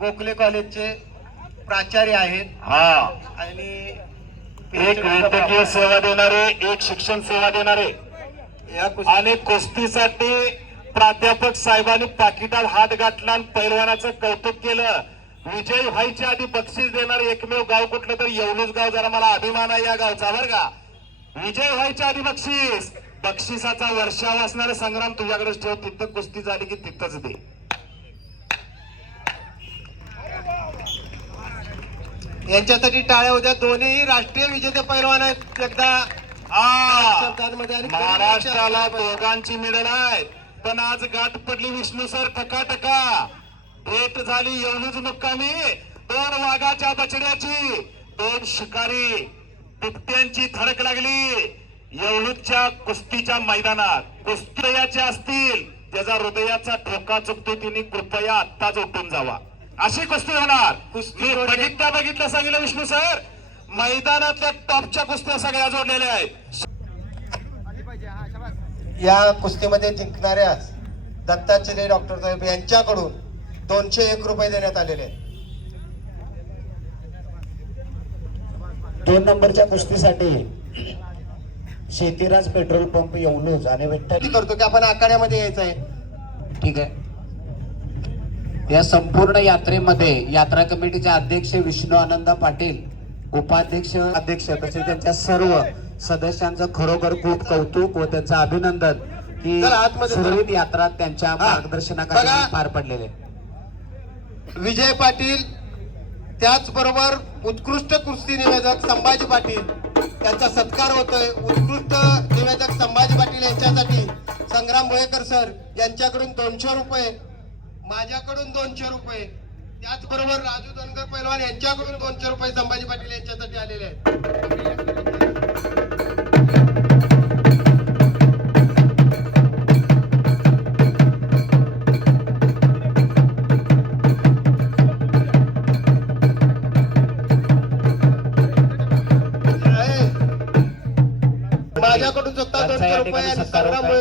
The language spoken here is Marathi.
गोखले कॉलेजचे प्राचार्य आहेत आणि एक वैद्यकीय सेवा देणारे, एक शिक्षण सेवा देणारे आणि कुस्तीसाठी प्राध्यापक साहेबांनी पाकिटात हात घातला आणि पैलवानाचं कौतुक केलं. विजय व्हायच्या आधी बक्षीस देणार एकमेव गाव कुठलं तर येवलूच गाव. जरा मला अभिमान आहे या गावचा बरं का. विजय व्हायच्या आधी बक्षीस, बक्षिसाचा वर्षाव असणारे संग्राम तुझ्याकडेच ठेव. तिथं कुस्ती झाली की तिथंच दे. यांच्यासाठी टाळ्या होत्या. दोन्ही राष्ट्रीय विजेते पैलवान आहेत. एकदा महाराष्ट्राला दोघांची मेडल आहे. पण आज गाठ पडली विष्णू सर. टका भेट झाली येवलूच मुक्कामी. 2 वाघाच्या बछड्याची, 2 शिकारी बिबट्यांची धडक लागली येवलूच्या कुस्तीच्या मैदानात. कुस्तीयाचे असतील ज्याचा हृदयाचा ठोका चुकतो तिने कृपया आत्ताच उठून जावा. अशी कुस्ती होणार. कुस्ती बघितलं सांगितलं विष्णू सर. मैदानातल्या टॉपच्या कुस्त्या सगळ्या जोडलेल्या आहेत. या कुस्तीमध्ये जिंकणाऱ्यास दत्तात्रय डॉक्टर साहेब यांच्याकडून 201 रुपये देण्यात आलेले आहेत. 2 नंबरच्या कुस्तीसाठी शेतीराज पेट्रोल पंप येवलूज आणि विठ्ठल करतो की आपण आखाड्यामध्ये यायचं आहे. ठीक आहे. या संपूर्ण यात्रेमध्ये यात्रा कमिटीचे अध्यक्ष विष्णू आनंद पाटील, उपाध्यक्ष, अध्यक्ष तसेच त्यांच्या सर्व सदस्यांचं खरोखर खूप कौतुक व त्यांचं अभिनंदन की सुरळीत यात्रा त्यांच्या मार्गदर्शनाखाली पार पडलेले. विजय पाटील, त्याचबरोबर उत्कृष्ट कुस्ती निवेदक संभाजी पाटील त्यांचा सत्कार होतोय. उत्कृष्ट निवेदक संभाजी पाटील यांच्यासाठी संग्राम भोयेकर सर यांच्याकडून 200 रुपये, माझ्याकडून 200 रुपये, त्याचबरोबर राजू धनगर पैलवान यांच्याकडून 200 रुपये संभाजी पाटील यांच्यासाठी आलेले आहेत. माझ्याकडून 200 रुपये आणि संग्राम